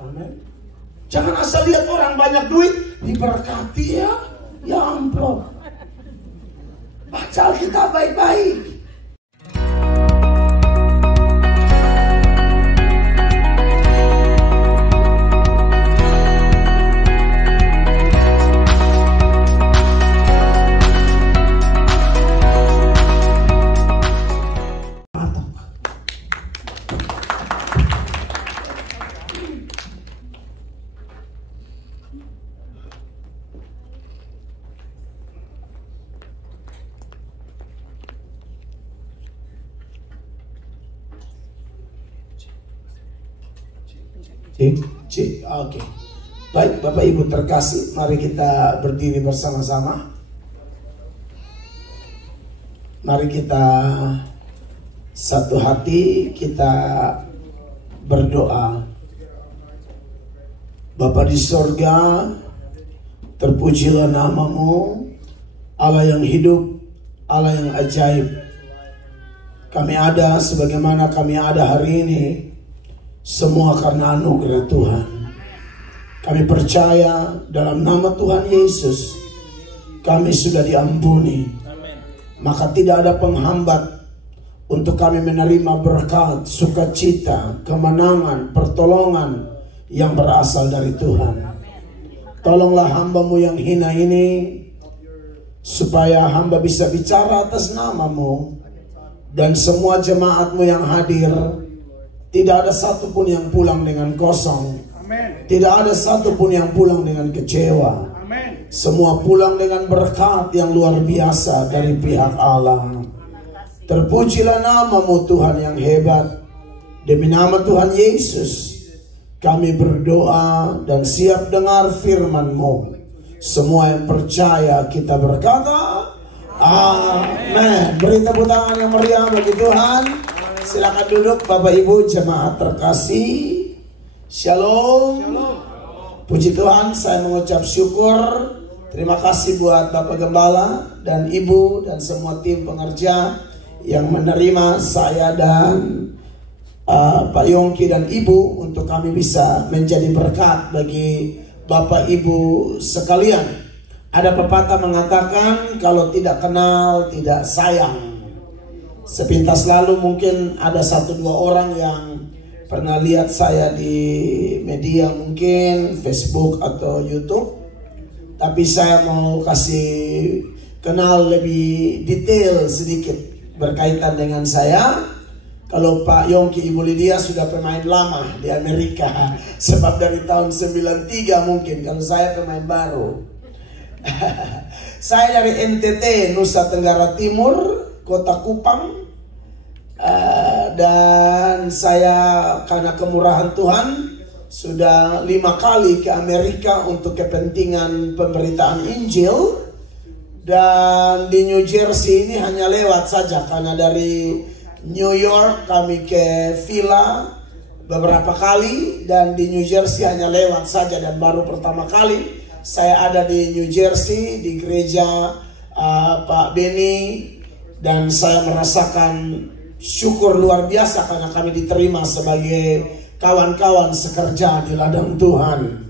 Amin. Jangan asal lihat orang banyak duit diberkati ya. Ya amplop. Baca Alkitab baik-baik. Oke. Baik, Bapak Ibu terkasih, mari kita berdiri bersama-sama. Mari kita satu hati, kita berdoa. Bapa di sorga, terpujilah namamu, Allah yang hidup, Allah yang ajaib. Kami ada sebagaimana kami ada hari ini, semua karena anugerah Tuhan. Kami percaya dalam nama Tuhan Yesus kami sudah diampuni. Maka tidak ada penghambat untuk kami menerima berkat, sukacita, kemenangan, pertolongan yang berasal dari Tuhan. Tolonglah hamba-Mu yang hina ini, supaya hamba bisa bicara atas nama-Mu, dan semua jemaat-Mu yang hadir, tidak ada satupun yang pulang dengan kosong. Amen. Tidak ada satupun yang pulang dengan kecewa. Amen. Semua pulang dengan berkat yang luar biasa dari pihak Allah. Terpujilah nama-Mu Tuhan yang hebat. Demi nama Tuhan Yesus kami berdoa dan siap dengar firman-Mu. Semua yang percaya kita berkata amin. Beri tepuk tangan yang meriah bagi Tuhan. Silakan duduk Bapak Ibu jemaat terkasih. Shalom. Puji Tuhan, saya mengucap syukur. Terima kasih buat Bapak Gembala dan Ibu dan semua tim pengerja yang menerima saya dan Pak Yongki dan Ibu untuk kami bisa menjadi berkat bagi Bapak Ibu sekalian. Ada pepatah mengatakan kalau tidak kenal tidak sayang. Sepintas lalu mungkin ada 1-2 orang yang pernah lihat saya di media, mungkin Facebook atau YouTube. Tapi saya mau kasih kenal lebih detail sedikit berkaitan dengan saya. Kalau Pak Yongki, Ibu Lydia sudah pemain lama di Amerika. Sebab dari tahun 93 mungkin, kalau saya pemain baru. Saya dari NTT, Nusa Tenggara Timur, Kota Kupang. Dan saya karena kemurahan Tuhan sudah 5 kali ke Amerika untuk kepentingan pemberitaan Injil. Dan di New Jersey ini hanya lewat saja, karena dari New York kami ke Villa beberapa kali, dan di New Jersey hanya lewat saja. Dan baru pertama kali saya ada di New Jersey di gereja Pak Benny, dan saya merasakan syukur luar biasa karena kami diterima sebagai kawan-kawan sekerja di ladang Tuhan.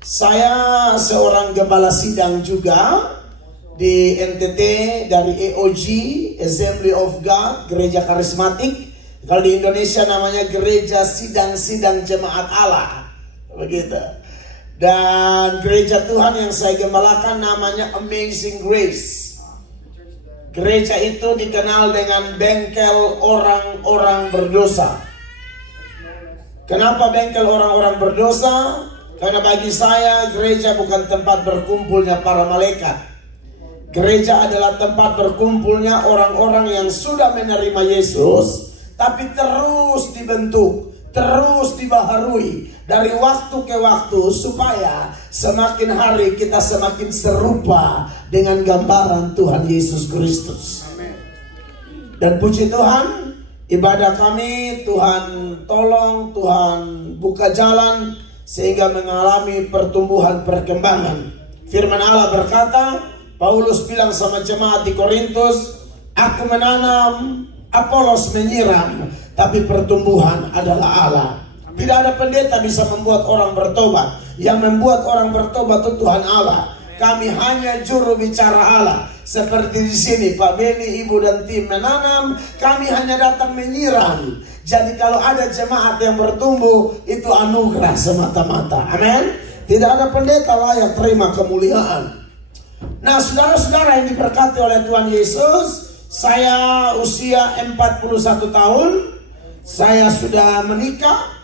Saya seorang gembala sidang juga di NTT dari EOG, Assembly of God, Gereja Karismatik. Kalau di Indonesia namanya Gereja Sidang-Sidang Jemaat Allah, begitu. Dan gereja Tuhan yang saya gembalakan namanya Amazing Grace. Gereja itu dikenal dengan bengkel orang-orang berdosa. Kenapa bengkel orang-orang berdosa? Karena bagi saya gereja bukan tempat berkumpulnya para malaikat. Gereja adalah tempat berkumpulnya orang-orang yang sudah menerima Yesus, tapi terus dibentuk, terus dibaharui dari waktu ke waktu, supaya semakin hari kita semakin serupa dengan gambaran Tuhan Yesus Kristus. Dan puji Tuhan, ibadah kami Tuhan tolong, Tuhan buka jalan sehingga mengalami pertumbuhan perkembangan. Firman Allah berkata, Paulus bilang sama jemaat di Korintus, aku menanam, Apolos menyiram, tapi pertumbuhan adalah Allah. Tidak ada pendeta bisa membuat orang bertobat. Yang membuat orang bertobat itu Tuhan Allah. Kami hanya juru bicara Allah. Seperti di sini Pak Beni, Ibu dan tim menanam, kami hanya datang menyiram. Jadi kalau ada jemaat yang bertumbuh, itu anugerah semata-mata. Amin. Tidak ada pendeta layak terima kemuliaan. Nah, saudara-saudara yang diberkati oleh Tuhan Yesus, saya usia 41 tahun. Saya sudah menikah.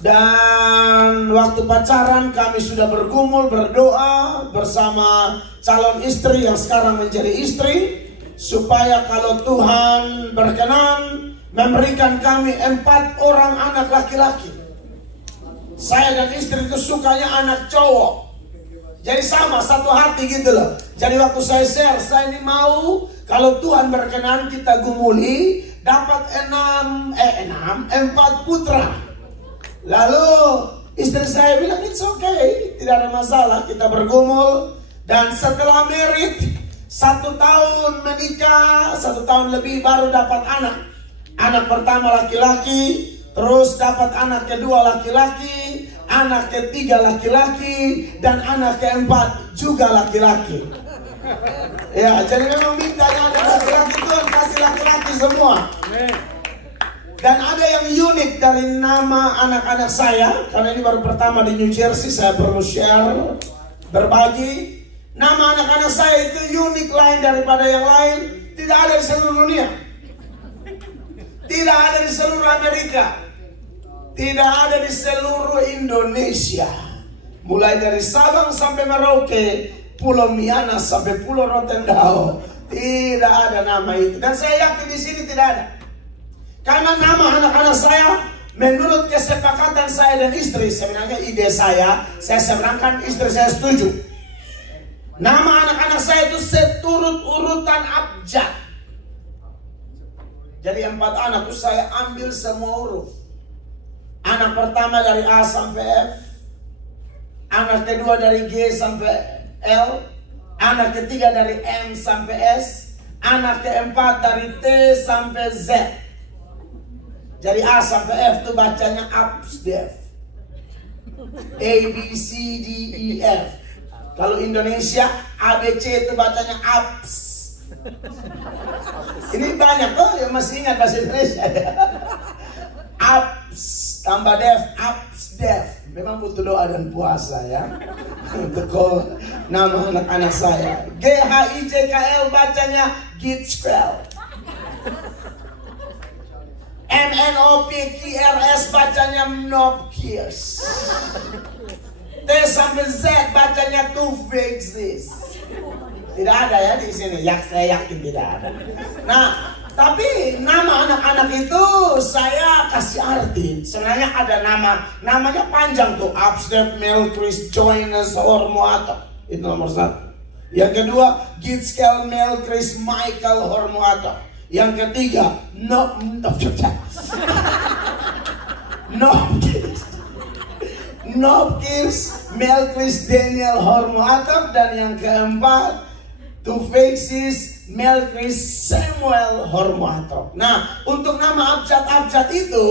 Dan waktu pacaran kami sudah bergumul, berdoa bersama calon istri yang sekarang menjadi istri, supaya kalau Tuhan berkenan memberikan kami 4 orang anak laki-laki. Saya dan istri itu sukanya anak cowok. Jadi sama, satu hati gitu loh. Jadi waktu saya share, saya ini mau kalau Tuhan berkenan kita gumuli dapat 4 putra. Lalu istri saya bilang it's okay, tidak ada masalah, kita bergumul. Dan setelah merit 1 tahun menikah, 1 tahun lebih baru dapat anak. Anak pertama laki-laki, terus dapat anak kedua laki-laki, anak ketiga laki-laki, dan anak keempat juga laki-laki. Ya, jadi memang mintanya ada laki-laki, Tuhan kasih laki-laki semua. Dan ada yang unik dari nama anak-anak saya, karena ini baru pertama di New Jersey, saya perlu share, berbagi. Nama anak-anak saya itu unik lain daripada yang lain. Tidak ada di seluruh dunia. Tidak ada di seluruh Amerika. Tidak ada di seluruh Indonesia. Mulai dari Sabang sampai Merauke, Pulau Miangas sampai Pulau Rotendao, tidak ada nama itu. Dan saya yakin di sini tidak ada. Karena nama anak-anak saya menurut kesepakatan saya dan istri, sebenarnya ide saya seberangkan, istri saya setuju. Nama anak-anak saya itu seturut urutan abjad. Jadi 4 anak itu saya ambil semua huruf. Anak pertama dari A sampai F, anak kedua dari G sampai L, anak ketiga dari M sampai S, anak keempat dari T sampai Z. Jadi A sampai F itu bacanya ABCDEF. A, B, C, D, E, F. Kalau Indonesia ABC itu bacanya ABS. Ini banyak yang masih ingat bahasa Indonesia. ABS tambah DEF, ABCDEF. Memang butuh doa dan puasa ya untuk nama anak-anak saya. G, H, I, J, K, L bacanya Gitskel. MNOPQRS bacanya Mnopkirs. T sampai Z bacanya Tufexis. Tidak ada ya di sini. Saya yakin tidak ada. Nah, tapi nama anak-anak itu saya kasih arti. Sebenarnya ada namanya panjang tuh. Absdef, Melchris, Joines, Hormuato. Itu nomor 1. Yang kedua, Gitskel, Melchris, Michael, Hormuato. Yang ketiga, Nopkirs, Melchris, Daniel, Hormuatov. Dan yang keempat, Tufexis, Melchris, Samuel, Hormuatov. Nah, untuk nama abjad-abjad itu,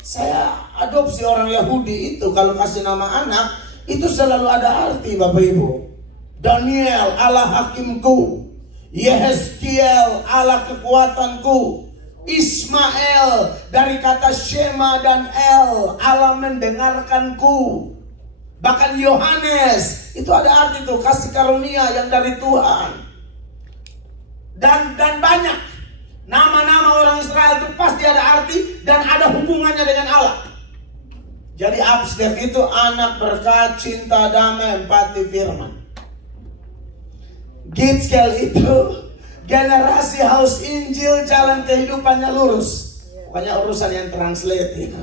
saya adopsi orang Yahudi itu. Kalau kasih nama anak, itu selalu ada arti Bapak Ibu. Daniel, Allah hakimku. Yehezkiel, Allah kekuatanku. Ismael, dari kata Shema dan El, Allah mendengarkanku. Bahkan Yohanes, itu ada arti tuh, kasih karunia yang dari Tuhan. Dan banyak nama-nama orang Israel itu pasti ada arti dan ada hubungannya dengan Allah. Jadi Absdef itu anak berkat, cinta, damai, empati, firman. Gitskel itu generasi haus Injil, jalan kehidupannya lurus. Pokoknya urusan yang translate ya.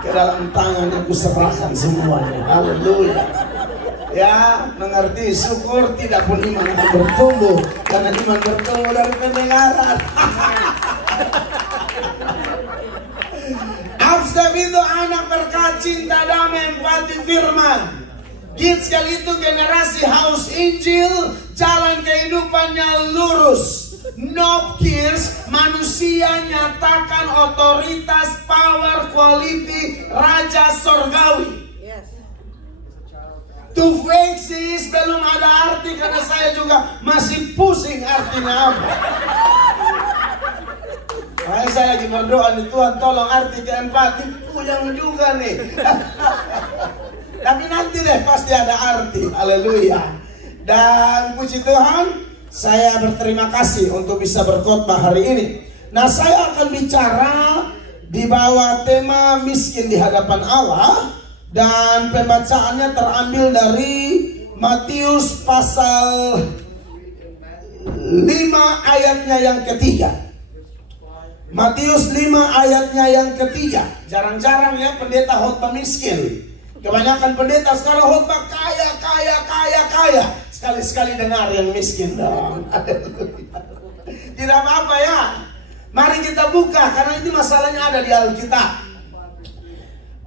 Ke dalam tangan aku serahkan semuanya. Haleluya. Ya, mengerti, syukur, tidak pun iman akan bertumbuh. Karena iman bertumbuh dari pendengaran. Absdef itu anak berkat, cinta, damai, empati, firman. Gitskel itu generasi haus Injil, jalan kehidupannya lurus. Nopkins, manusia nyatakan otoritas, power, quality, raja sorgawi. Tufeksis belum ada arti karena saya juga masih pusing artinya apa. Makanya saya lagi berdoa nih, Tuhan tolong arti keempat puyeng juga nih. Tapi nanti deh pasti ada arti. Haleluya. Dan puji Tuhan, saya berterima kasih untuk bisa berkhotbah hari ini. Nah, saya akan bicara di bawah tema miskin di hadapan Allah. Dan pembacaannya terambil dari Matius pasal 5 ayatnya yang ketiga. Matius 5 ayatnya yang ketiga. Jarang-jarang ya pendeta khotbah miskin. Kebanyakan pendeta sekarang khotbah kaya. Sekali-sekali dengar yang miskin dong. Tidak apa-apa ya. Mari kita buka karena ini masalahnya ada di Alkitab.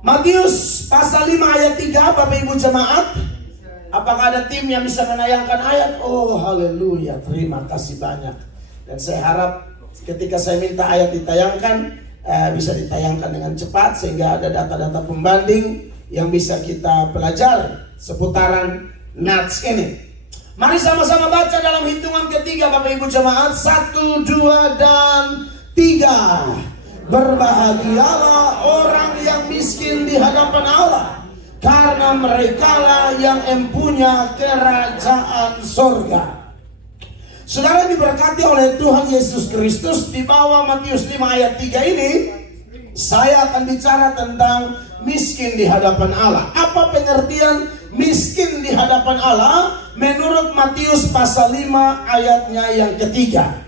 Matius pasal 5 ayat 3, Bapak Ibu jemaat. Apakah ada tim yang bisa menayangkan ayat? Oh haleluya, terima kasih banyak. Dan saya harap ketika saya minta ayat ditayangkan, bisa ditayangkan dengan cepat. Sehingga ada data-data pembanding yang bisa kita pelajari seputaran nats ini. Mari sama-sama baca dalam hitungan ketiga Bapak Ibu jemaat. 1, 2, dan 3. Berbahagialah orang yang miskin di hadapan Allah, karena merekalah yang empunya kerajaan sorga. Saudara diberkati oleh Tuhan Yesus Kristus. Di bawah Matius 5 ayat 3 ini, saya akan bicara tentang miskin di hadapan Allah. Apa pengertian miskin di hadapan Allah menurut Matius pasal 5 ayatnya yang ketiga?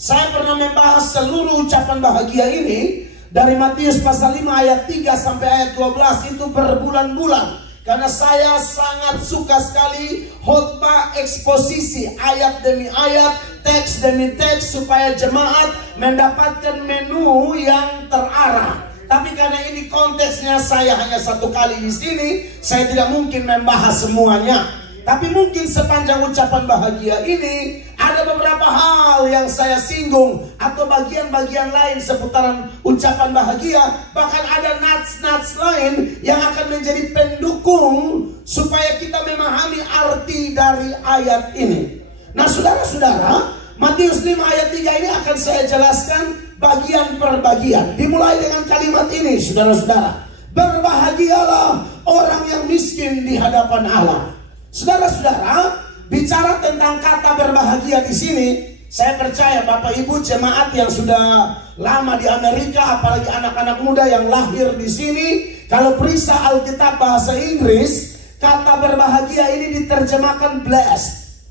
Saya pernah membahas seluruh ucapan bahagia ini dari Matius pasal 5 ayat 3 sampai ayat 12 itu berbulan-bulan. Karena saya sangat suka sekali khotbah eksposisi ayat demi ayat, teks demi teks, supaya jemaat mendapatkan menu yang terarah. Tapi karena ini konteksnya saya hanya satu kali di sini, saya tidak mungkin membahas semuanya. Tapi mungkin sepanjang ucapan bahagia ini ada beberapa hal yang saya singgung, atau bagian-bagian lain seputaran ucapan bahagia. Bahkan ada nats-nats lain yang akan menjadi pendukung supaya kita memahami arti dari ayat ini. Nah saudara-saudara, Matius 5 ayat 3 ini akan saya jelaskan bagian per bagian. Dimulai dengan kalimat ini, saudara-saudara. Berbahagialah orang yang miskin di hadapan Allah. Saudara-saudara, bicara tentang kata berbahagia di sini, saya percaya Bapak Ibu jemaat yang sudah lama di Amerika, apalagi anak-anak muda yang lahir di sini, kalau periksa Alkitab bahasa Inggris, kata berbahagia ini diterjemahkan blessed.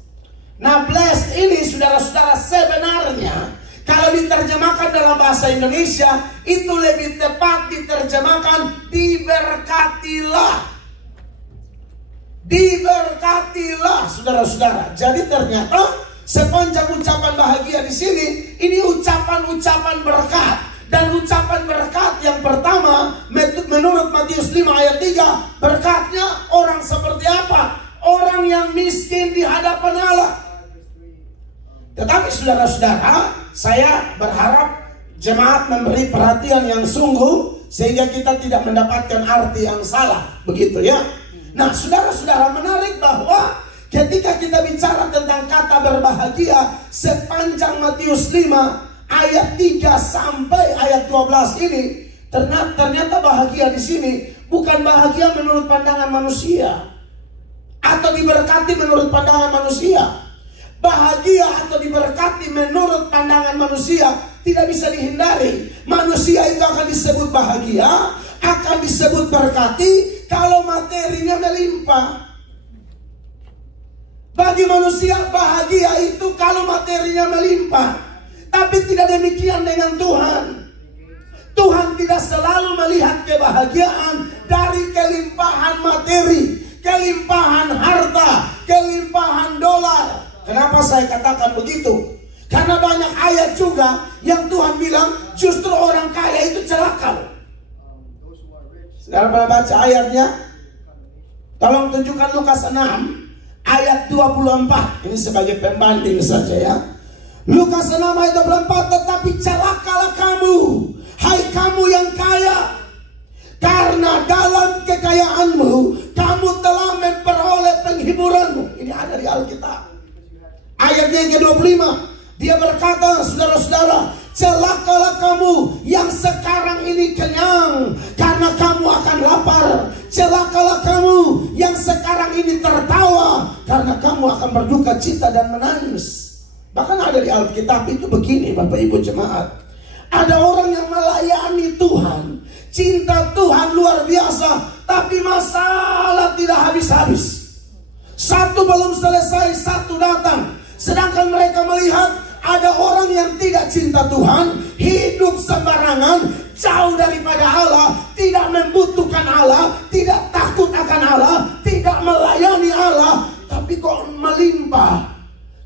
Nah, blessed ini saudara-saudara sebenarnya kalau diterjemahkan dalam bahasa Indonesia itu lebih tepat diterjemahkan diberkatilah. Diberkatilah saudara-saudara. Jadi ternyata sepanjang ucapan bahagia di sini, ini ucapan-ucapan berkat. Dan ucapan berkat yang pertama menurut Matius 5 ayat 3, berkatnya orang seperti apa? Orang yang miskin di hadapan Allah. Tetapi saudara-saudara, saya berharap jemaat memberi perhatian yang sungguh sehingga kita tidak mendapatkan arti yang salah, begitu ya. Nah saudara-saudara, menarik bahwa ketika kita bicara tentang kata berbahagia sepanjang Matius 5 ayat 3 sampai ayat 12 ini, ternyata bahagia di sini bukan bahagia menurut pandangan manusia atau diberkati menurut pandangan manusia. Bahagia atau diberkati menurut pandangan manusia tidak bisa dihindari. Manusia itu akan disebut bahagia, akan disebut berkati kalau materinya melimpah. Bagi manusia bahagia itu kalau materinya melimpah. Tapi tidak demikian dengan Tuhan. Tuhan tidak selalu melihat kebahagiaan dari kelimpahan materi, kelimpahan harta, kelimpahan dolar. Kenapa saya katakan begitu? Karena banyak ayat juga yang Tuhan bilang justru orang kaya itu celaka. Saudara pernah baca ayatnya? Tolong tunjukkan Lukas 6 ayat 24. Ini sebagai pembanding saja ya. Lukas 6 ayat 24, tetapi celakalah kamu, hai kamu yang kaya, karena dalam kekayaanmu kamu telah memperoleh penghiburanmu. Ini ada di Alkitab. Ayatnya yang ke-25, dia berkata, saudara-saudara, celakalah kamu yang sekarang ini kenyang, karena kamu akan lapar. Celakalah kamu yang sekarang ini tertawa, karena kamu akan berduka cita dan menangis. Bahkan ada di Alkitab itu begini, Bapak Ibu jemaat. Ada orang yang melayani Tuhan, cinta Tuhan luar biasa, tapi masalah tidak habis-habis. Satu belum selesai, satu datang. Sedangkan mereka melihat ada orang yang tidak cinta Tuhan, hidup sembarangan, jauh daripada Allah, tidak membutuhkan Allah, tidak takut akan Allah, tidak melayani Allah, tapi kok melimpah.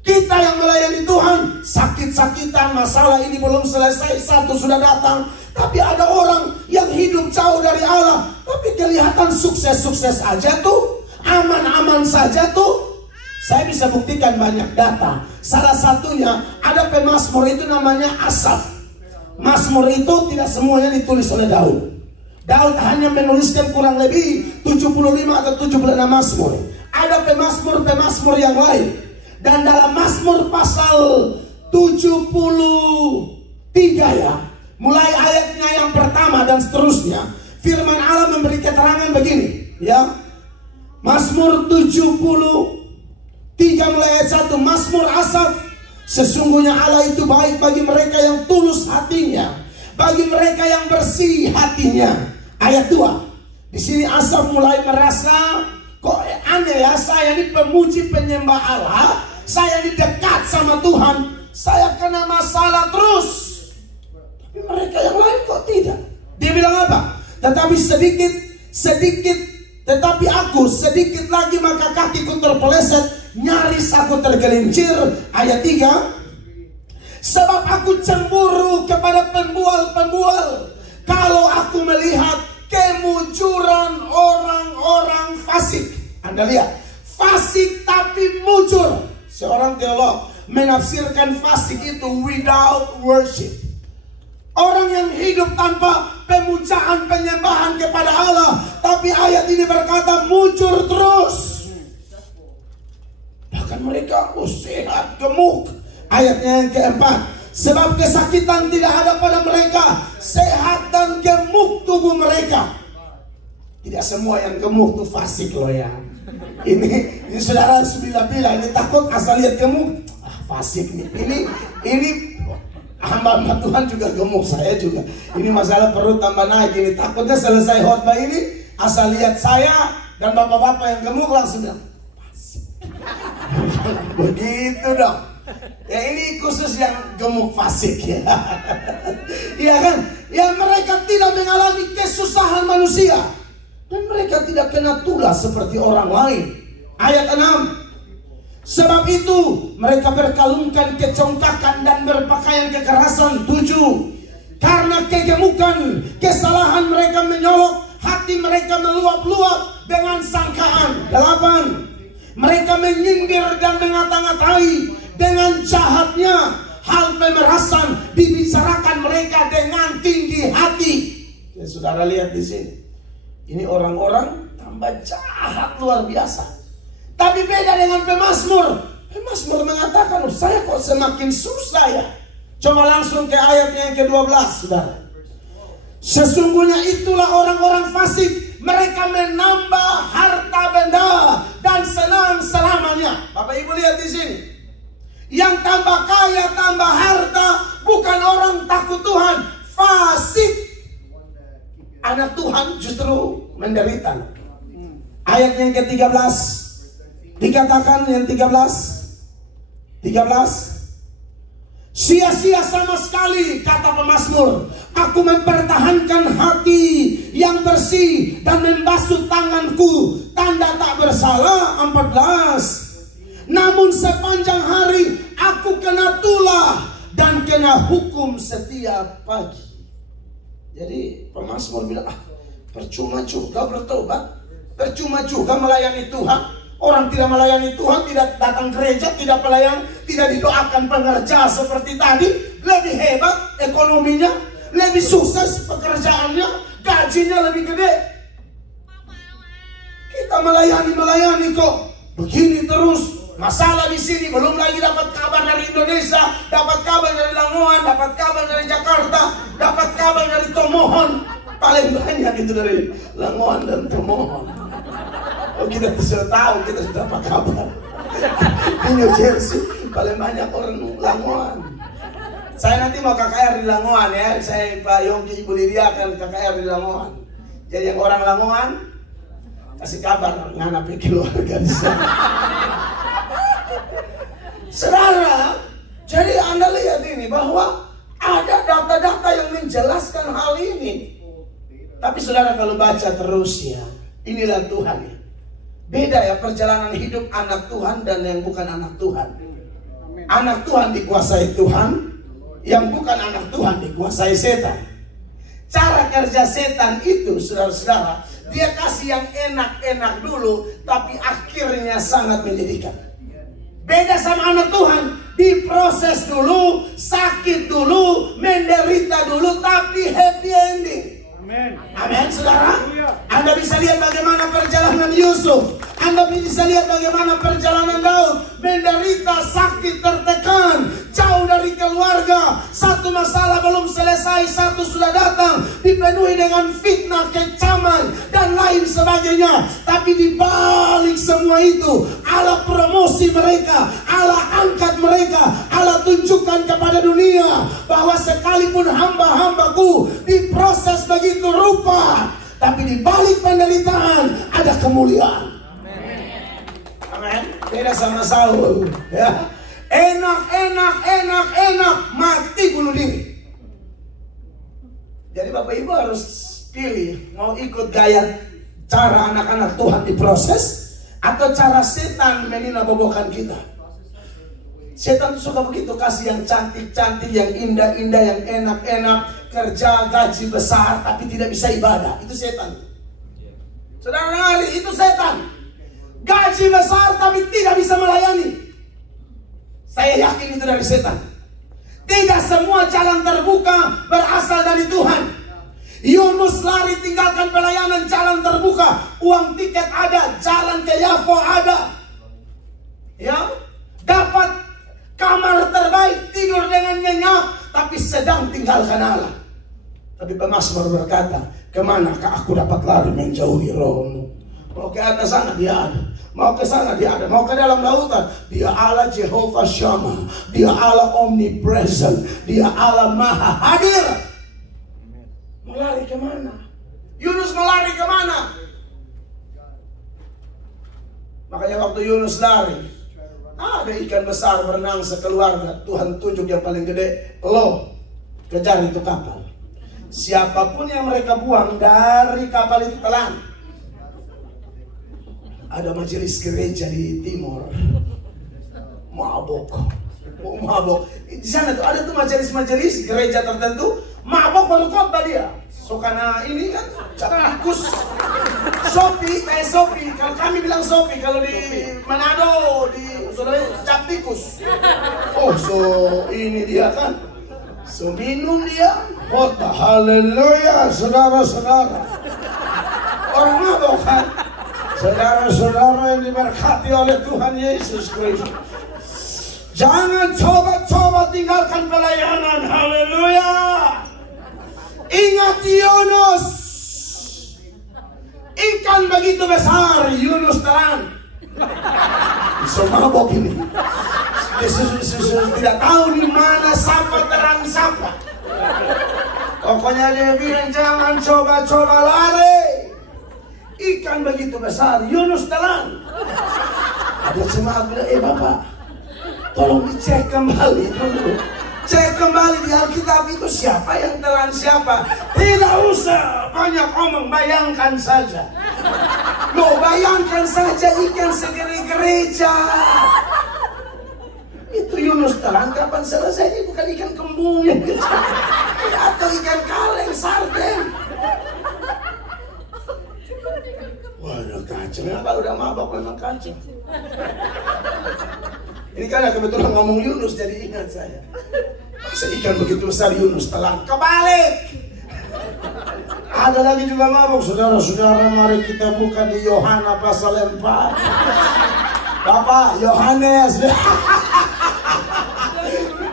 Kita yang melayani Tuhan, sakit-sakitan, masalah ini belum selesai, satu sudah datang. Tapi ada orang yang hidup jauh dari Allah, tapi kelihatan sukses-sukses aja tuh, aman-aman saja tuh. Saya bisa buktikan banyak data. Salah satunya ada pemazmur itu namanya Asaf. Mazmur itu tidak semuanya ditulis oleh Daud. Daud hanya menuliskan kurang lebih 75 atau 76 mazmur. Ada pemazmur-pemazmur yang lain. Dan dalam Mazmur pasal 73 ya, mulai ayatnya yang pertama dan seterusnya, firman Allah memberi keterangan begini ya. Mazmur 73 mulai ayat 1, Mazmur Asaf, sesungguhnya Allah itu baik bagi mereka yang tulus hatinya, bagi mereka yang bersih hatinya. Ayat 2, di sini Asaf mulai merasa, kok aneh ya, saya ini pemuji penyembah Allah, saya ini dekat sama Tuhan, saya kena masalah terus, tapi mereka yang lain kok tidak. Dia bilang apa? Tetapi sedikit, tetapi aku sedikit lagi maka kakiku terpeleset, nyaris aku tergelincir. Ayat 3, sebab aku cemburu kepada pembual-pembual, kalau aku melihat kemujuran orang-orang fasik. Anda lihat, fasik tapi mujur. Seorang teolog menafsirkan fasik itu without worship. Orang yang hidup tanpa pemujaan, penyembahan kepada Allah. Tapi ayat ini berkata mujur terus. Bahkan mereka sehat, gemuk. Ayatnya yang keempat, sebab kesakitan tidak ada pada mereka, sehat dan gemuk tubuh mereka. Tidak semua yang gemuk itu fasik loh ya. Ini saudara bila-bila ini takut asal lihat gemuk, fasik nih. Ini hamba Tuhan juga gemuk, saya juga. Ini masalah perut tambah naik. Ini takutnya selesai khotbah ini asal lihat saya dan bapak-bapak yang gemuk langsung bilang fasik. Begitu dong. Ya ini khusus yang gemuk fasik ya. Iya kan? Ya mereka tidak mengalami kesusahan manusia. Dan mereka tidak kena tulah seperti orang lain. Ayat 6, sebab itu mereka berkalungkan kecongkakan dan berpakaian kekerasan. 7, karena kegemukan kesalahan mereka menyolok, hati mereka meluap-luap dengan sangkaan. 8, mereka menyindir dan mengata-ngatai, dengan jahatnya hal pemerasan dibicarakan mereka dengan tinggi hati. Ya, saudara lihat di sini. Ini orang-orang tambah jahat luar biasa. Tapi beda dengan pemazmur. Pemazmur mengatakan, saya kok semakin susah ya. Coba langsung ke ayatnya yang ke-12, saudara. Sesungguhnya itulah orang-orang fasik. Mereka menambah harta benda dan senang selamanya. Bapak Ibu lihat di sini. Yang tambah kaya, tambah harta, bukan orang takut Tuhan, fasik. Anak Tuhan justru menderita. Ayat yang ke-13 dikatakan, yang 13, sia-sia sama sekali, kata pemazmur, aku mempertahankan hati yang bersih dan membasuh tanganku, tanda tak bersalah. 14, namun sepanjang hari aku kena tulah dan kena hukum setiap pagi. Jadi pemazmur bilang, percuma juga bertobat, percuma juga melayani Tuhan. Orang tidak melayani Tuhan, tidak datang gereja, tidak pelayan, tidak didoakan pengerja seperti tadi, lebih hebat ekonominya, lebih sukses pekerjaannya, gajinya lebih gede. Kita melayani kok begini terus. Masalah di sini, belum lagi dapat kabar dari Indonesia, dapat kabar dari Lamongan, dapat kabar dari Jakarta, dapat kabar dari Tomohon. Paling banyak itu dari Lamongan dan Tomohon. Oh, kita sudah tahu, kita sudah dapat kabar. Di New Jersey paling banyak orang Lamongan. Saya nanti mau KKR di Lamongan ya. Saya Pak Yongki, Ibu Lydia akan KKR di Lamongan. Jadi yang orang Lamongan kasih kabar nganapi keluarga di sana. Saudara, jadi Anda lihat ini bahwa ada data-data yang menjelaskan hal ini. Tapi saudara kalau baca terus ya, inilah Tuhan ya. Beda ya perjalanan hidup anak Tuhan dan yang bukan anak Tuhan. Anak Tuhan dikuasai Tuhan, yang bukan anak Tuhan dikuasai setan. Cara kerja setan itu saudara-saudara, dia kasih yang enak-enak dulu, tapi akhirnya sangat menyedihkan. Beda sama anak Tuhan, diproses dulu, sakit dulu, menderita dulu, tapi happy ending. Amin. Amin, saudara. Anda bisa lihat bagaimana perjalanan Yusuf. Anda bisa lihat bagaimana perjalanan Daud. Menderita, sakit, tertekan, jauh dari keluarga. Satu masalah belum selesai, satu sudah datang, dipenuhi dengan fitnah, kecaman, dan lain sebagainya. Tapi di balik semua itu, Allah promosi mereka, Allah angkat mereka, Allah tunjukkan kepada dunia bahwa sekalipun hamba-hambaku diproses begitu rupa, tapi di balik penderitaan ada kemuliaan. Amin. Beda sama Saul ya. Enak, mati bunuh diri. Jadi Bapak Ibu harus pilih, mau ikut gaya cara anak-anak Tuhan diproses, atau cara setan meninabobokan kita. Setan suka begitu, kasih yang cantik-cantik, yang indah-indah, yang enak-enak, kerja gaji besar tapi tidak bisa ibadah. Itu setan. Saudara, itu setan. Gaji besar tapi tidak bisa melayani. Saya yakin itu dari setan. Tidak semua jalan terbuka berasal dari Tuhan. Yunus lari tinggalkan pelayanan, jalan terbuka, uang tiket ada, jalan ke Yaffo ada. Ya, dapat kamar terbaik, tidur dengan nyenyak, tapi sedang tinggalkan Allah. Tapi pemazmur berkata, kemanakah aku dapat lari menjauhi rohmu? Mau ke atas sana dia ada, mau ke sana dia ada, mau ke dalam lautan dia Allah Jehovah Shammah, dia Allah omnipresent, dia Allah maha hadir. Mau lari kemana? Yunus mau lari kemana? Makanya waktu Yunus lari, ada ikan besar berenang sekeluarga. Tuhan tunjuk yang paling gede, lo kejar itu kapal. Siapapun yang mereka buang dari kapal itu telan. Ada majelis gereja di timur, mabok. Di sana tuh ada tuh majelis gereja tertentu, mabok baru khotbah dia. So karena ini kan tikus, sopi, kayak sopi. Kalau kami bilang sopi, kalau di Manado, di saudara cap tikus. Oh, so ini dia kan, so minum dia, khotbah, haleluya, saudara-saudara. Orang mabok kan. Saudara-saudara yang diberkati oleh Tuhan Yesus Kristus, jangan coba-coba tinggalkan pelayanan. Haleluya. Ingat Yunus, ikan begitu besar, Yunus telan. So mabok ini. Yesus tidak tahu di mana sapa terang sapa. Pokoknya dia bilang jangan coba-coba lari. Ikan begitu besar, Yunus telan. Ada jemaat bilang, Bapak, tolong dicek kembali dulu. Cek kembali di Alkitab itu siapa yang telan siapa. Tidak usah banyak omong, bayangkan saja. Loh, bayangkan saja ikan segede gereja. Itu Yunus telan, kapan selesai? Ini bukan ikan kembung atau ikan kaleng, sarden. Waduh kacau, kalau udah mabok memang kacau. Ini karena kebetulan ngomong Yunus jadi ingat saya. Masa ikan begitu besar Yunus telan kebalik. Ada lagi juga mabok. Saudara-saudara, mari kita buka di Yohana pasal 4. Bapak Yohanes.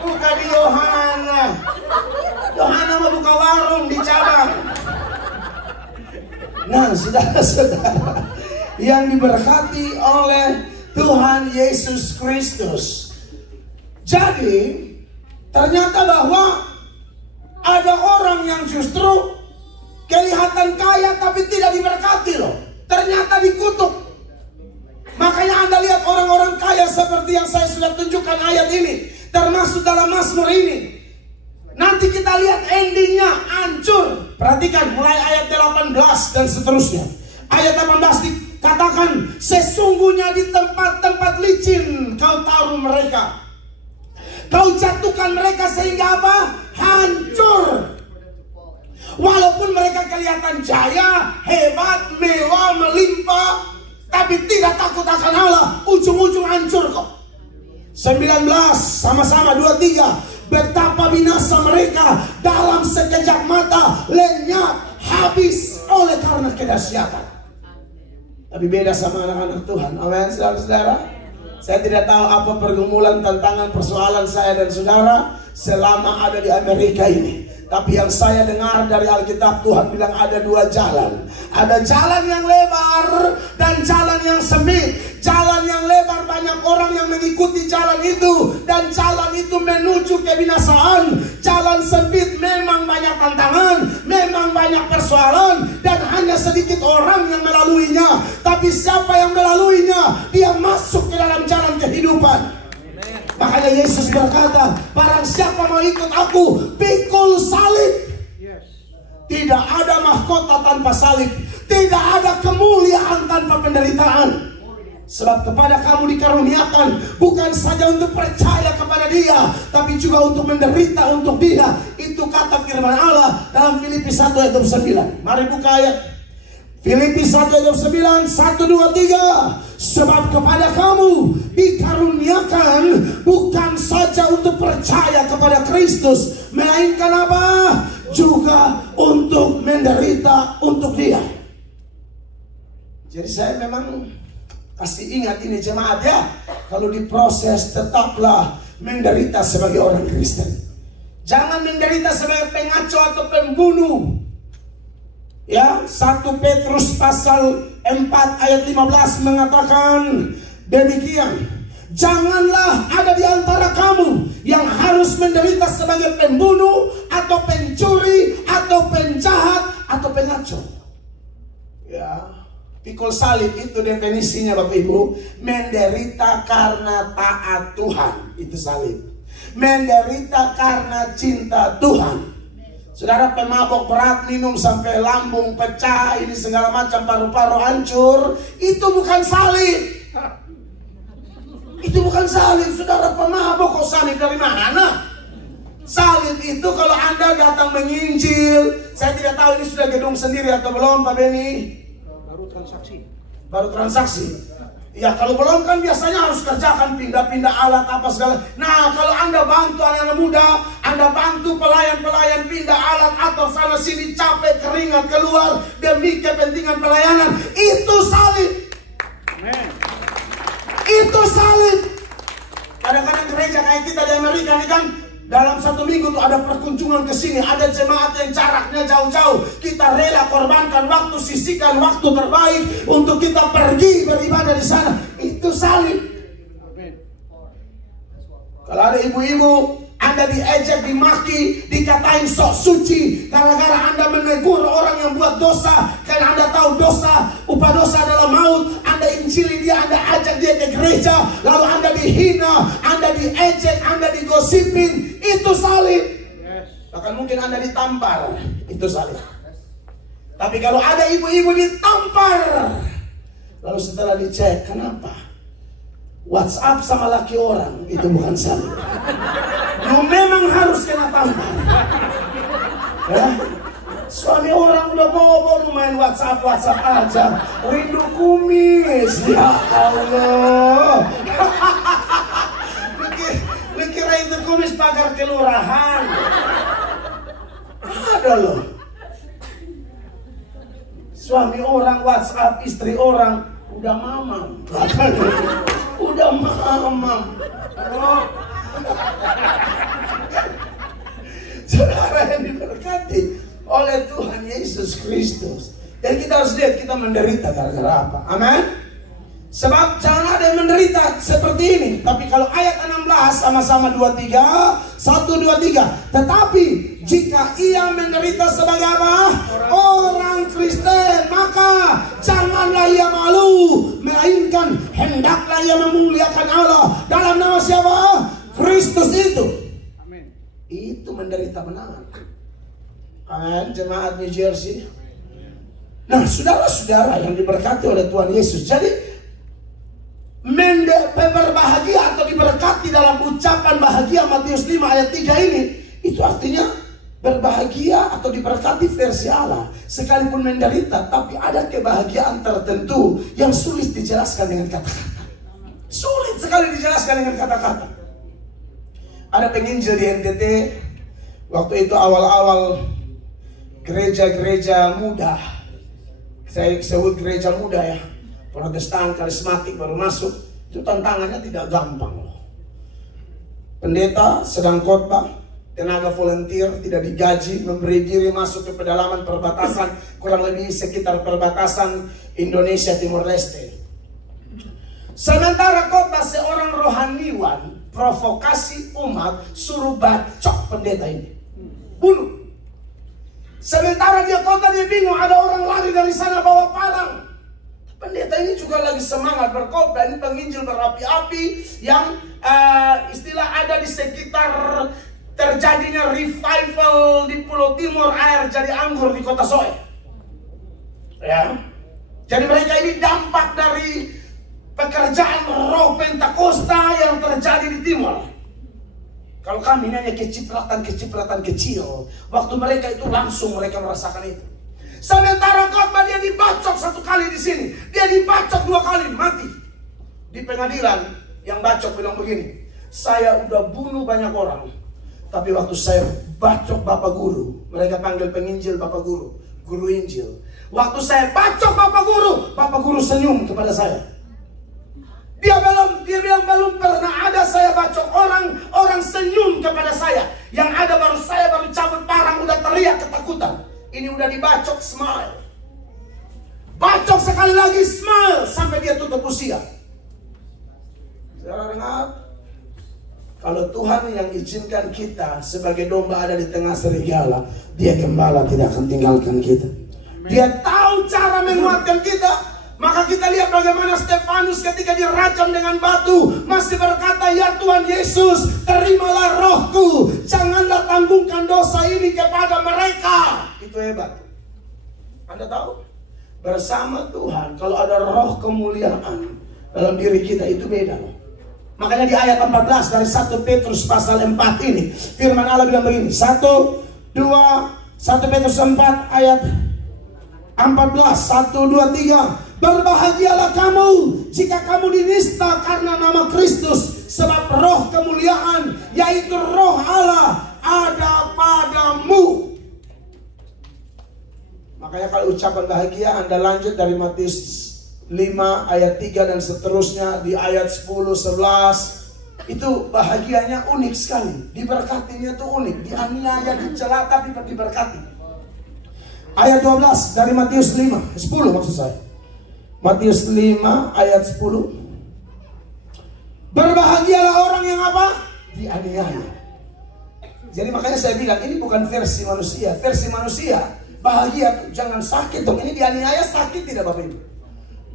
Buka di Yohana. Yohana mau buka warung di cabang. Nah, saudara-saudara yang diberkati oleh Tuhan Yesus Kristus. Jadi ternyata bahwa ada orang yang justru kelihatan kaya tapi tidak diberkati loh. Ternyata dikutuk. Makanya Anda lihat orang-orang kaya seperti yang saya sudah tunjukkan ayat ini, termasuk dalam Mazmur ini. Nanti kita lihat endingnya hancur. Perhatikan mulai ayat 18 dan seterusnya. Ayat 18 dikatakan, sesungguhnya di tempat-tempat licin kau taruh mereka. Kau jatuhkan mereka sehingga apa? Hancur. Walaupun mereka kelihatan jaya, hebat, mewah, melimpah, tapi tidak takut akan Allah, ujung-ujung hancur kok. 19 sama-sama 23. Betapa binasa mereka dalam sekejap mata, lenyap, habis oleh karena kedahsyatan. Tapi beda sama anak-anak Tuhan. Amin, saudara-saudara. Saya tidak tahu apa pergumulan, tantangan, persoalan saya dan saudara selama ada di Amerika ini. Tapi yang saya dengar dari Alkitab, Tuhan bilang ada dua jalan. Ada jalan yang lebar dan jalan yang sempit. Jalan yang lebar banyak orang yang mengikuti jalan itu, dan jalan itu menuju kebinasaan. Jalan sempit memang banyak tantangan, memang banyak persoalan, dan hanya sedikit orang yang melaluinya. Tapi siapa yang melaluinya, dia masuk ke dalam jalan kehidupan. Makanya Yesus berkata, barang siapa mau ikut aku, pikul salib. Tidak ada mahkota tanpa salib. Tidak ada kemuliaan tanpa penderitaan. Sebab kepada kamu dikaruniakan bukan saja untuk percaya kepada Dia, tapi juga untuk menderita untuk Dia. Itu kata firman Allah dalam Filipi 1 ayat 9. Mari buka ayat Filipi 1 ayat 9, 1, 2, 3. Sebab kepada kamu dikaruniakan bukan saja untuk percaya kepada Kristus, melainkan apa? Juga untuk menderita untuk Dia. Jadi saya memang pasti ingat ini jemaat ya. Kalau diproses tetaplah menderita sebagai orang Kristen. Jangan menderita sebagai pengaco atau pembunuh. Ya, 1 Petrus pasal 4 ayat 15 mengatakan demikian. Janganlah ada di antara kamu yang harus menderita sebagai pembunuh atau pencuri atau penjahat atau pengacau. Ya, pikul salib itu definisinya Bapak Ibu, menderita karena taat Tuhan, itu salib. Menderita karena cinta Tuhan. Saudara pemabok berat, minum sampai lambung pecah, ini segala macam, paru-paru hancur, itu bukan salib. Itu bukan salib. Saudara pemabok kok salib dari mana? Salib itu kalau Anda datang menginjil. Saya tidak tahu ini sudah gedung sendiri atau belum Pak Beni? Baru transaksi. Ya kalau belum kan biasanya harus kerjakan pindah-pindah alat apa segala. Nah kalau Anda bantu anak-anak muda, Anda bantu pelayan-pelayan pindah alat atau sana sini capek keringat keluar demi kepentingan pelayanan, itu salib. Amen. Itu salib. Kadang-kadang gereja kayak kita di Amerika ini kan, dalam 1 minggu tuh ada perkunjungan ke sini, ada jemaat yang jaraknya jauh-jauh. Kita rela korbankan waktu, sisihkan waktu terbaik untuk kita pergi beribadah di sana. Itu salib. Kalau ada ibu-ibu, Anda diejek, dimaki, dikatain sok suci gara-gara Anda menegur orang yang buat dosa, karena Anda tahu dosa, upah dosa adalah maut. Anda injili dia, Anda ajak dia ke gereja, lalu Anda dihina, Anda diejek, Anda digosipin, itu salib. Bahkan mungkin Anda ditampar, itu salib. Tapi kalau ada ibu-ibu ditampar, lalu setelah dicek, kenapa? WhatsApp sama laki orang, itu bukan salib. Lu memang harus kena tampar. Ya? Suami orang udah bobo main WhatsApp aja. Rindu kumis. Ya Allah. Lu kira itu kumis pagar kelurahan? Ada loh. Suami orang WhatsApp istri orang udah mamam. Udah mamam. Oh. Saudara yang diberkati oleh Tuhan Yesus Kristus. Dan kita harus lihat kita menderita gara-gara apa. Amin. Sebab jangan ada yang menderita seperti ini. Tapi kalau ayat 16 sama-sama 23, 1, 2, 3. Tetapi jika ia menderita sebagai apa? Orang Kristen, maka janganlah ia malu, melainkan hendaklah ia memuliakan Allah dalam nama siapa? Kristus itu. Amin. Itu menderita benar. Amin. Jemaat New Jersey. Nah, saudara-saudara yang diberkati oleh Tuhan Yesus. Jadi berbahagia atau diberkati dalam ucapan bahagia Matius 5 ayat 3 ini, itu artinya berbahagia atau diberkati versi Allah. Sekalipun menderita, tapi ada kebahagiaan tertentu yang sulit dijelaskan dengan kata-kata. Sulit sekali dijelaskan dengan kata-kata. Ada penginjil di NTT, waktu itu awal-awal gereja-gereja muda, saya sebut gereja muda ya, Protestan, karismatik baru masuk, itu tantangannya tidak gampang loh. Pendeta sedang khotbah, tenaga volunteer tidak digaji, memberi diri masuk ke pedalaman perbatasan, kurang lebih sekitar perbatasan Indonesia Timur Leste. Sementara khotbah seorang rohaniwan provokasi umat, suruh bacok pendeta ini, bunuh. Sementara dia khotbah, dia bingung, ada orang lari dari sana bawa parang. Pendeta ini juga lagi semangat berkhotbah. Ini penginjil berapi-api yang istilah ada di sekitar terjadinya revival di Pulau Timur air jadi anggur di kota Soe. Ya, jadi mereka ini dampak dari pekerjaan roh Pentakosta yang terjadi di Timur. Kalau kami hanya kecipratan kecil, waktu mereka itu langsung mereka merasakan itu. Sementara khotbah dia dibacok 1 kali di sini, dia dibacok 2 kali, mati. Di pengadilan yang bacok bilang begini, saya udah bunuh banyak orang, tapi waktu saya bacok Bapak Guru, mereka panggil penginjil Bapak Guru, Guru Injil. Waktu saya bacok Bapak Guru senyum kepada saya. Dia bilang belum pernah ada saya bacok orang senyum kepada saya. Yang ada saya baru cabut parang udah teriak ketakutan. Ini udah dibacok, smile. Bacok sekali lagi, smile. Sampai dia tutup usia. Saudara dengar? Kalau Tuhan yang izinkan kita sebagai domba ada di tengah serigala, Dia gembala tidak akan tinggalkan kita. Dia tahu cara menguatkan kita. Maka kita lihat bagaimana Stefanus ketika dirajam dengan batu masih berkata, ya Tuhan Yesus, terimalah rohku, janganlah tanggungkan dosa ini kepada mereka. Itu hebat. Anda tahu, bersama Tuhan kalau ada roh kemuliaan dalam diri kita itu beda. Makanya di ayat 14 dari 1 Petrus pasal 4 ini, firman Allah bilang begini, 1 Petrus 4 ayat 14, 1, 2, 3. Berbahagialah kamu jika kamu dinista karena nama Kristus, sebab roh kemuliaan, yaitu roh Allah, ada padamu. Makanya kalau ucapan bahagia Anda lanjut dari Matius 5 ayat 3 dan seterusnya di ayat 10, 11. Itu bahagianya unik sekali. Diberkatinya tuh unik. Dianiaya, dicela tapi diberkati. Ayat 12 dari Matius 5, 10 maksud saya. Matius 5 ayat 10. Berbahagialah orang yang apa? Dianiaya. Jadi makanya saya bilang ini bukan versi manusia. Versi manusia bahagia tuh jangan sakit dong. Ini dianiaya sakit tidak Bapak Ibu?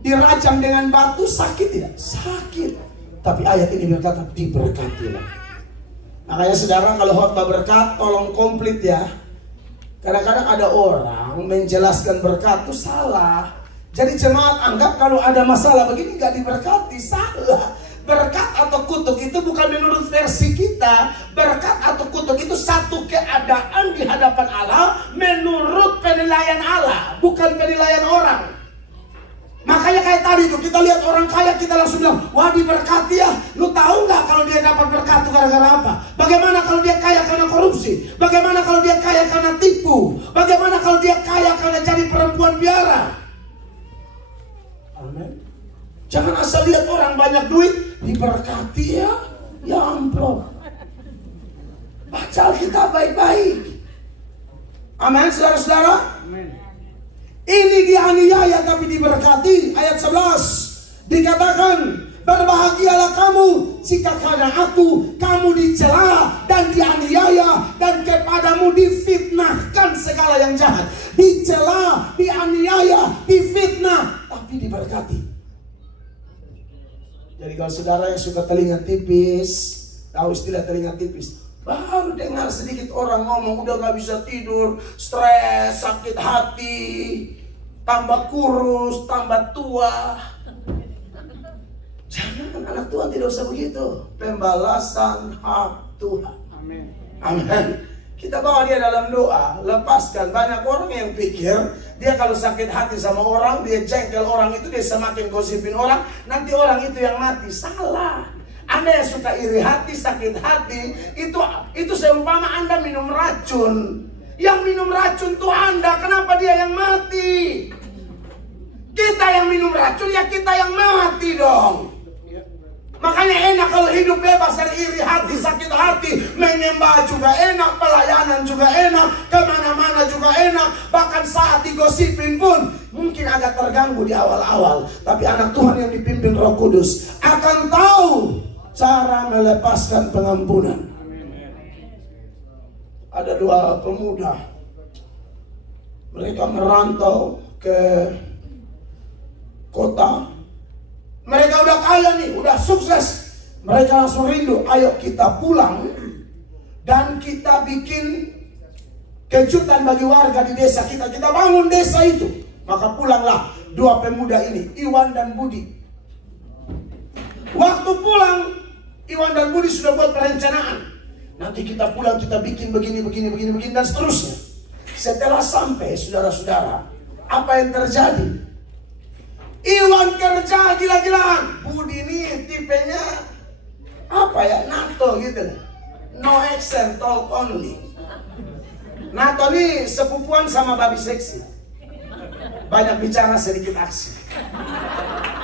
Dirajam dengan batu sakit tidak? Sakit. Tapi ayat ini berkata diberkatilah. Makanya saudara kalau khotbah berkat tolong komplit ya. Kadang-kadang ada orang menjelaskan berkat itu salah. Jadi jemaat anggap kalau ada masalah begini gak diberkati. Salah. Berkat atau kutuk itu bukan menurut versi ekspresi kita, berkat atau kutuk itu satu keadaan di hadapan Allah menurut penilaian Allah, bukan penilaian orang. Makanya kayak tadi tuh, kita lihat orang kaya, kita langsung bilang, wah diberkati ya. Lu tahu nggak kalau dia dapat berkat itu gara-gara apa? Bagaimana kalau dia kaya karena korupsi? Bagaimana kalau dia kaya karena tipu? Bagaimana kalau dia kaya karena jadi perempuan biara? Amin. Jangan asal lihat orang banyak duit, diberkati ya. Ya ampun. Baca Alkitab baik-baik. Amin, saudara-saudara. Amin. Ini dianiaya tapi diberkati. Ayat 11 dikatakan, berbahagialah kamu jika karena aku kamu dicela dan dianiaya dan kepadamu difitnahkan segala yang jahat. Dicela, dianiaya, difitnah, tapi diberkati. Jadi kalau saudara yang suka telinga tipis, tahu istilah telinga tipis, baru dengar sedikit orang ngomong udah gak bisa tidur, stres, sakit hati, tambah kurus, tambah tua. Jangan, anak Tuhan tidak usah begitu. Pembalasan hak Tuhan. Amin. Amin. Kita bawa dia dalam doa, lepaskan. Banyak orang yang pikir dia kalau sakit hati sama orang, dia jengkel orang itu, dia semakin gosipin orang, nanti orang itu yang mati. Salah. Anda yang suka iri hati, sakit hati, itu seumpama Anda minum racun. Yang minum racun itu Anda, kenapa dia yang mati? Kita yang minum racun, ya kita yang mati dong. Makanya enak kalau hidup bebas dari iri hati, sakit hati. Menyembah juga enak, pelayanan juga enak, kemana-mana juga enak. Bahkan saat digosipin pun mungkin agak terganggu di awal-awal. Tapi anak Tuhan yang dipimpin Roh Kudus akan tahu cara melepaskan pengampunan. Ada dua pemuda, mereka merantau ke kota. Mereka udah kaya nih, udah sukses. Mereka langsung rindu, ayo kita pulang dan kita bikin kejutan bagi warga di desa kita. Kita bangun desa itu. Maka pulanglah dua pemuda ini, Iwan dan Budi. Waktu pulang, Iwan dan Budi sudah buat perencanaan. Nanti kita pulang, kita bikin begini dan seterusnya. Setelah sampai, saudara-saudara, apa yang terjadi? Iwan kerja gila-gilaan. Budi ini tipenya apa ya? NATO gitu. No accent, talk only. NATO ini sepupuan sama babi seksi. Banyak bicara, sedikit aksi.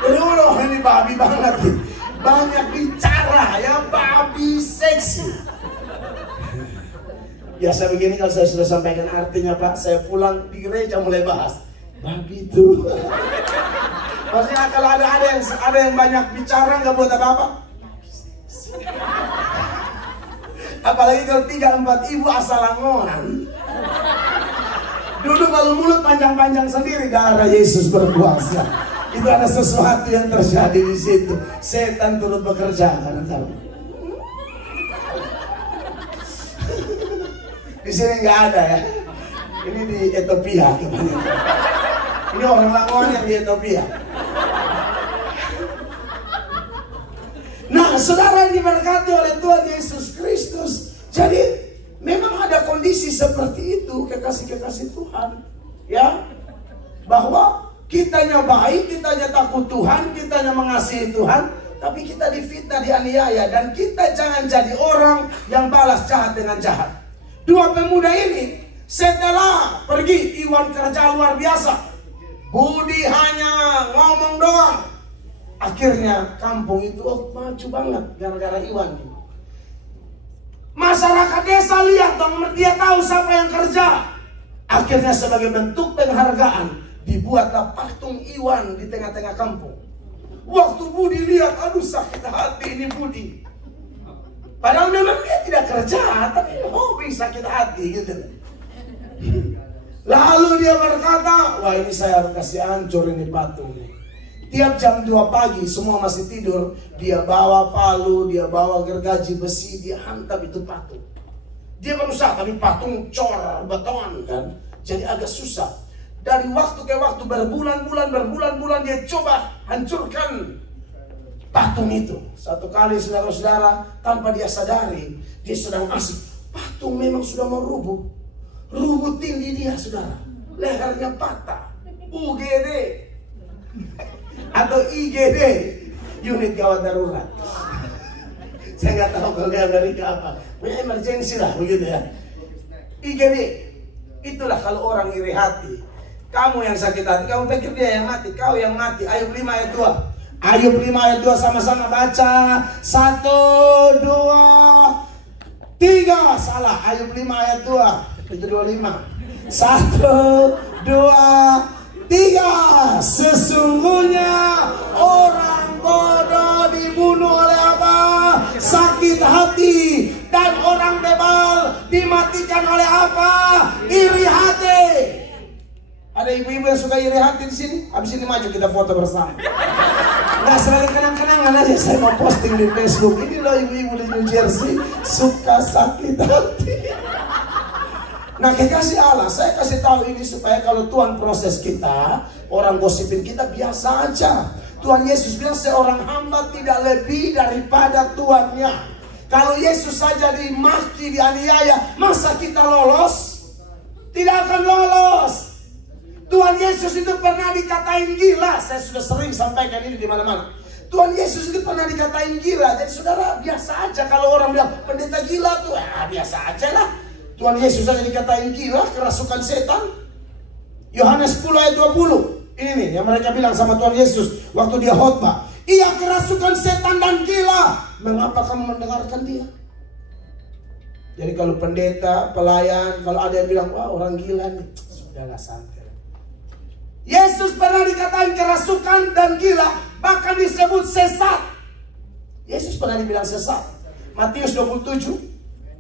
Loh, ini babi banget. Banyak bicara ya, babi seksi. Biasa begini kalau saya sudah sampaikan artinya, Pak, saya pulang di gereja mulai bahas babi itu. Maksudnya kalau ada yang banyak bicara nggak buat apa-apa. Apalagi kalau 3-4 ibu asal Lamongan. Duduk lalu mulut panjang-panjang sendiri, darah Yesus berkuasa. Itu ada sesuatu yang terjadi di situ. Setan turut bekerja, karena tahu. Di sini nggak ada ya. Ini di Ethiopia gimana? Ini orang Lamongan yang di Ethiopia. Nah, saudara yang diberkati oleh Tuhan Yesus Kristus. Jadi memang ada kondisi seperti itu, kekasih-kekasih Tuhan, ya, bahwa kitanya baik, kitanya takut Tuhan, kitanya mengasihi Tuhan, tapi kita difitnah, dianiaya, dan kita jangan jadi orang yang balas jahat dengan jahat. Dua pemuda ini setelah pergi, Iwan kerja luar biasa, Budi hanya ngomong doang. Akhirnya kampung itu maju banget gara-gara Iwan. Masyarakat desa lihat dong, dia tahu siapa yang kerja. Akhirnya sebagai bentuk penghargaan dibuatlah patung Iwan di tengah-tengah kampung. Waktu Budi lihat, aduh sakit hati ini Budi. Padahal memang dia tidak kerja, tapi hobi sakit hati gitu. Lalu dia berkata, wah ini saya harus kasih hancur ini patung. Tiap jam 2 pagi semua masih tidur, dia bawa palu, dia bawa gergaji besi, dia hantam itu patung. Dia berusaha, tapi patung cor beton kan, jadi agak susah. Dari waktu ke waktu, berbulan-bulan dia coba hancurkan patung itu. Satu kali saudara-saudara, tanpa dia sadari, dia sedang asik. Patung memang sudah mau rubuh. Rubuh tinggi dia, saudara. Lehernya patah. UGD atau IGD, unit gawat darurat. Saya nggak tahu kalau di Amerika apa. Punya emergency lah, begitu ya. IGD. Itulah kalau orang iri hati. Kamu yang sakit hati, kamu pikir dia yang mati, kau yang mati. Ayub 5 ayat 2. Ayub 5 ayat 2 sama-sama baca. 1, 2, 3. Salah, Ayub 5 ayat 2. Itu 25. 1, 2, 3. Sesungguhnya orang bodoh dibunuh oleh apa? Sakit hati. Dan orang bebal dimatikan oleh apa? Iri hati. Ada ibu-ibu yang suka iri hati di sini? Habis ini maju kita foto bersama. Nggak selalu kenang-kenangan aja saya mau posting di Facebook. Ini loh ibu-ibu di New Jersey suka sakit hati. Nah, kekasih Allah, saya kasih tahu ini supaya kalau Tuhan proses kita, orang gosipin kita biasa aja. Tuhan Yesus bilang seorang hamba tidak lebih daripada tuannya. Kalau Yesus saja dimaki, dianiaya, masa kita lolos? Tidak akan lolos. Tuhan Yesus itu pernah dikatain gila. Saya sudah sering sampaikan ini di mana-mana. Tuhan Yesus itu pernah dikatain gila. Jadi saudara, biasa aja kalau orang bilang pendeta gila tuh, biasa aja lah. Tuhan Yesus saja dikatain gila, kerasukan setan. Yohanes 10 ayat 20. Ini nih yang mereka bilang sama Tuhan Yesus waktu dia khotbah. Ia kerasukan setan dan gila. Mengapa kamu mendengarkan dia? Jadi kalau pendeta, pelayan, kalau ada yang bilang, wah orang gila nih, sudahlah santai. Yesus pernah dikatain kerasukan dan gila, bahkan disebut sesat. Yesus pernah dibilang sesat. Matius 27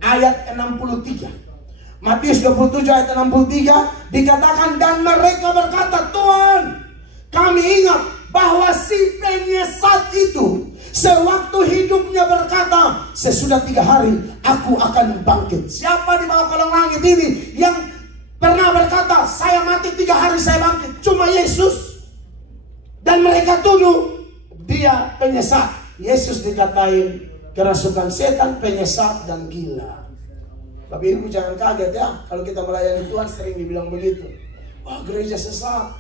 ayat 63. Matius 27 ayat 63 dikatakan, dan mereka berkata, Tuhan, kami ingat bahwa si penyesat itu sewaktu hidupnya berkata, sesudah 3 hari aku akan bangkit. Siapa di bawah kolong langit ini yang pernah berkata, saya mati 3 hari saya bangkit? Cuma Yesus. Dan mereka tuduh dia penyesat. Yesus dikatain kerasukan setan, penyesat, dan gila. Tapi ibu jangan kaget ya, kalau kita melayani Tuhan sering dibilang begitu. Wah, gereja sesat,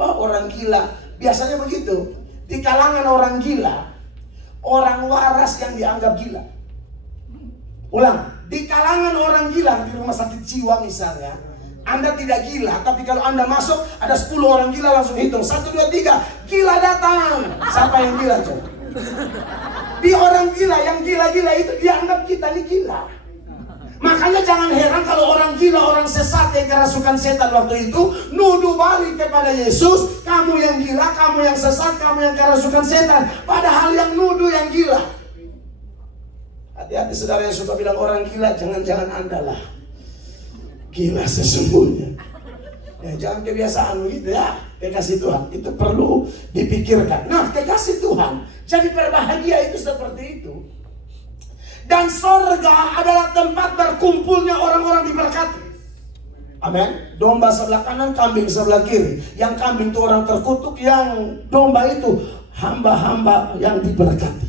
wah orang gila. Biasanya begitu. Di kalangan orang gila, orang waras yang dianggap gila. Ulang, di kalangan orang gila di rumah sakit jiwa misalnya, Anda tidak gila, tapi kalau Anda masuk ada 10 orang gila, langsung hitung 1, 2, 3, gila datang. Siapa yang gila coba? Di orang gila, yang gila-gila itu dianggap kita ini gila. Makanya jangan heran kalau orang gila, orang sesat yang kerasukan setan waktu itu nuduh balik kepada Yesus, kamu yang gila, kamu yang sesat, kamu yang kerasukan setan. Padahal yang nuduh yang gila. Hati-hati saudara yang suka bilang orang gila, jangan-jangan Anda lah gila sesungguhnya. Ya, jangan kebiasaan begitu ya. Kekasih Tuhan itu perlu dipikirkan. Nah, kekasih Tuhan, jadi berbahagia itu seperti itu. Dan sorga adalah tempat berkumpulnya orang-orang diberkati. Amin. Domba sebelah kanan, kambing sebelah kiri. Yang kambing itu orang terkutuk, yang domba itu hamba-hamba yang diberkati.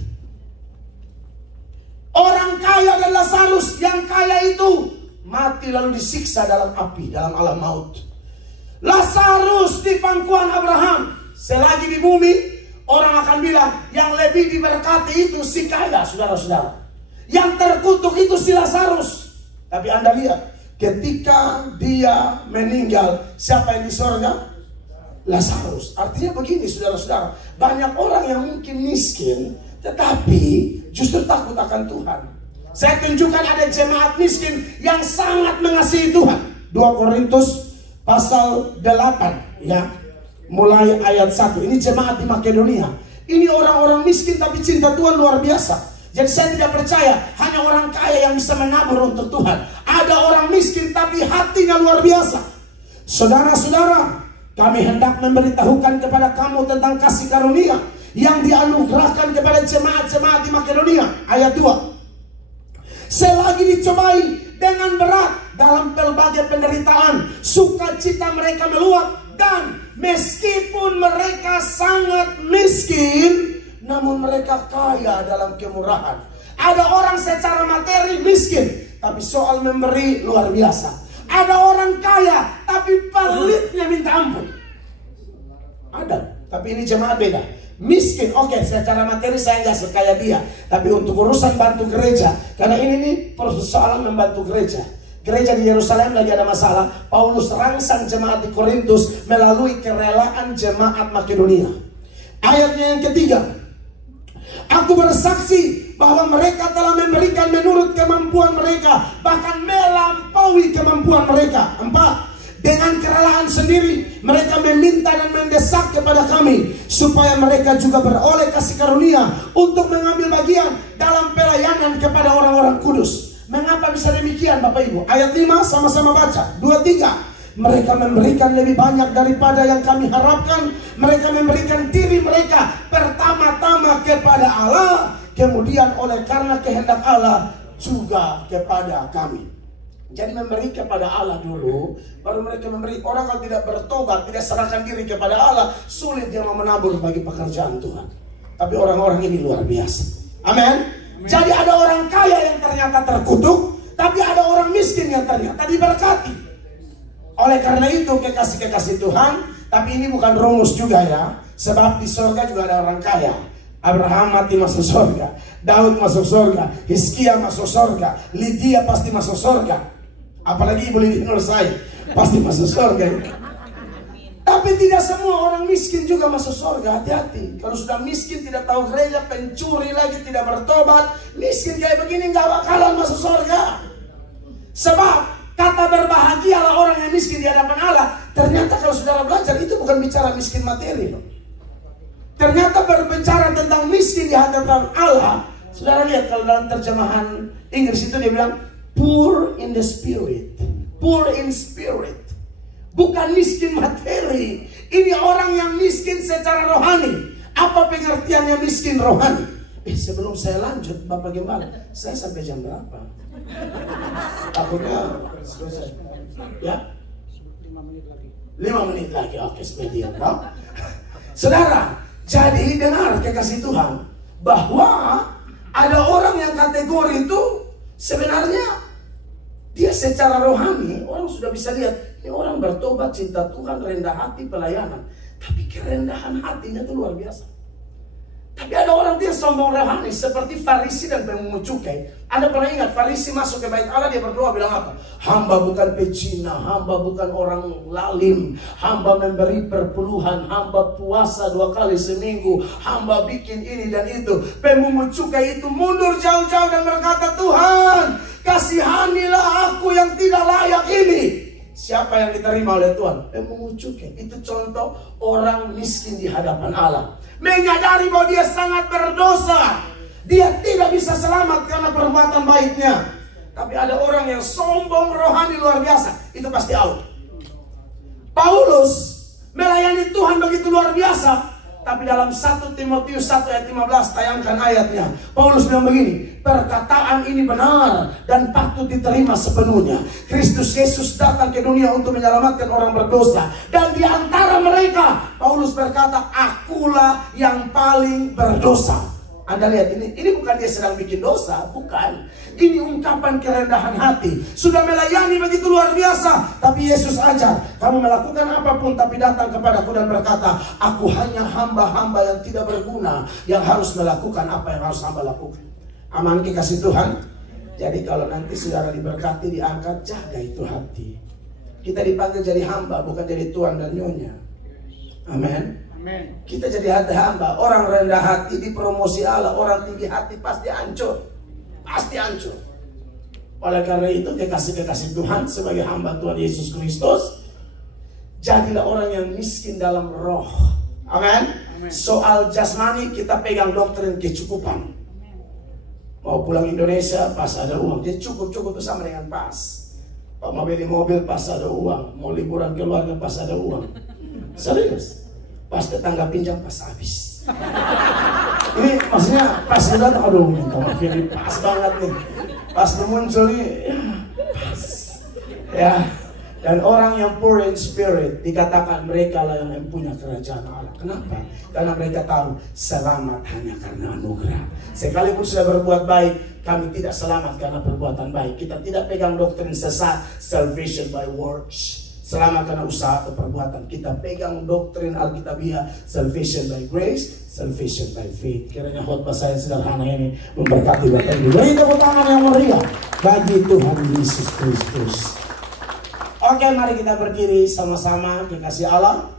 Orang kaya dan Lazarus, yang kaya itu mati lalu disiksa dalam api, dalam alam maut. Lazarus di pangkuan Abraham. Selagi di bumi, orang akan bilang yang lebih diberkati itu si kaya, saudara-saudara. Yang terkutuk itu si Lazarus. Tapi Anda lihat, ketika dia meninggal, siapa yang di sorga? Lazarus. Artinya begini saudara-saudara, banyak orang yang mungkin miskin, tetapi justru takut akan Tuhan. Saya tunjukkan ada jemaat miskin yang sangat mengasihi Tuhan. 2 Korintus pasal 8 ya, mulai ayat 1. Ini jemaat di Makedonia. Ini orang-orang miskin tapi cinta Tuhan luar biasa. Jadi saya tidak percaya hanya orang kaya yang bisa menabur untuk Tuhan. Ada orang miskin tapi hatinya luar biasa. Saudara-saudara, kami hendak memberitahukan kepada kamu tentang kasih karunia yang dianugerahkan kepada jemaat-jemaat di Makedonia. Ayat 2. Selagi dicobai dengan berat dalam berbagai penderitaan, sukacita mereka meluap. Dan meskipun mereka sangat miskin, namun mereka kaya dalam kemurahan. Ada orang secara materi miskin, tapi soal memberi luar biasa. Ada orang kaya, tapi pelitnya minta ampun. Ada, tapi ini jemaat beda. Miskin, oke, secara materi saya nggak sekaya dia, tapi untuk urusan bantu gereja, karena ini nih persoalan membantu gereja. Gereja di Yerusalem lagi ada masalah. Paulus rangsang jemaat di Korintus melalui kerelaan jemaat Makedonia. Ayatnya yang ketiga, aku bersaksi bahwa mereka telah memberikan menurut kemampuan mereka, bahkan melampaui kemampuan mereka. 4, dengan kerelaan sendiri mereka meminta dan mendesak kepada kami supaya mereka juga beroleh kasih karunia untuk mengambil bagian dalam pelayanan kepada orang-orang kudus. Mengapa bisa demikian Bapak Ibu? Ayat 5 sama-sama baca. 2, 3. Mereka memberikan lebih banyak daripada yang kami harapkan. Mereka memberikan diri mereka pertama-tama kepada Allah, kemudian oleh karena kehendak Allah juga kepada kami. Jadi memberi kepada Allah dulu, baru mereka memberi. Orang kalau tidak bertobat, tidak serahkan diri kepada Allah, sulit dia mau menabur bagi pekerjaan Tuhan. Tapi orang-orang ini luar biasa. Amin. Jadi ada orang kaya yang ternyata terkutuk, tapi ada orang miskin yang ternyata diberkati. Oleh karena itu kekasih-kekasih Tuhan, tapi ini bukan rumus juga ya. Sebab di surga juga ada orang kaya. Abraham mati masuk surga, Daud masuk surga, Hizkia masuk surga, Lydia pasti masuk surga. Apalagi Ibu Lydia Nur Said pasti masuk surga. Tapi tidak semua orang miskin juga masuk surga. Hati-hati. Kalau sudah miskin, tidak tahu gereja, pencuri lagi, tidak bertobat, miskin kayak begini nggak bakalan masuk surga. Sebab kata berbahagialah orang yang miskin di hadapan Allah. Ternyata kalau saudara belajar, itu bukan bicara miskin materi loh. Ternyata berbicara tentang miskin di hadapan Allah. Saudara lihat kalau dalam terjemahan Inggris itu dia bilang poor in the spirit, poor in spirit. Bukan miskin materi. Ini orang yang miskin secara rohani. Apa pengertiannya miskin rohani? Sebelum saya lanjut Bapak Gembala, saya sampai jam berapa? Takutnya selesai. Ya? 5 menit lagi. Oke, seperti itu. Saudara, jadi dengar kekasih Tuhan, bahwa ada orang yang kategori itu sebenarnya dia secara rohani, orang sudah bisa lihat ini orang bertobat, cinta Tuhan, rendah hati, pelayanan. Tapi kerendahan hatinya itu luar biasa. Tapi ada orang dia sombong rohani seperti Farisi dan pemungut cukai. Anda pernah ingat Farisi masuk ke bait Allah, dia berdoa bilang apa? Hamba bukan pezina, hamba bukan orang lalim, hamba memberi perpuluhan, hamba puasa 2 kali seminggu, hamba bikin ini dan itu. Pemungut cukai itu mundur jauh-jauh dan berkata, Tuhan, kasihanilah aku yang tidak layak ini. Siapa yang diterima oleh Tuhan? Pemungut cukai. Itu contoh orang miskin di hadapan Allah. Menyadari bahwa dia sangat berdosa. Dia tidak bisa selamat karena perbuatan baiknya. Tapi ada orang yang sombong rohani luar biasa. Itu pasti out. Paulus melayani Tuhan begitu luar biasa. Tapi dalam 1 Timotius 1 ayat 15, tayangkan ayatnya. Paulus bilang begini, perkataan ini benar dan patut diterima sepenuhnya. Kristus Yesus datang ke dunia untuk menyelamatkan orang berdosa. Dan di antara mereka, Paulus berkata, akulah yang paling berdosa. Anda lihat, ini bukan dia sedang bikin dosa, bukan. Ini ungkapan kerendahan hati. Sudah melayani begitu luar biasa, tapi Yesus ajar, kamu melakukan apapun tapi datang kepadaku dan berkata, aku hanya hamba-hamba yang tidak berguna, yang harus melakukan apa yang harus hamba lakukan. Aman kekasih Tuhan. Jadi kalau nanti saudara diberkati, diangkat, jaga itu hati. Kita dipanggil jadi hamba, bukan jadi tuan dan nyonya. Amin. Kita jadi hamba. Orang rendah hati dipromosi Allah, orang tinggi hati pasti hancur. Pasti hancur. Oleh karena itu kekasih-kekasih Tuhan, sebagai hamba Tuhan Yesus Kristus, jadilah orang yang miskin dalam roh. Amin. Soal jasmani kita pegang doktrin kecukupan. Mau pulang Indonesia pas ada uang, dia cukup itu sama dengan pas. Mau beli mobil pas ada uang, mau liburan keluarga pas ada uang. Serius. Pas tetangga pinjam pas habis. Ini maksudnya pas udah, aduh minta maaf ini pas banget nih. Pas muncul nih, ya pas. Ya, Dan orang yang poor in spirit dikatakan mereka lah yang punya kerajaan Allah. Kenapa? Karena mereka tahu selamat hanya karena anugerah. Sekalipun sudah berbuat baik, kami tidak selamat karena perbuatan baik. Kita tidak pegang doktrin sesat, salvation by works, selamat karena usaha atau perbuatan. Kita pegang doktrin Alkitabiah, salvation by grace, salvation by faith. Kiranya khotbah saya sederhana ini memberkati Bapak Ibu. Beri tepuk tangan yang meriah bagi Tuhan Yesus Kristus. Oke, mari kita berdiri sama-sama, dikasih Allah.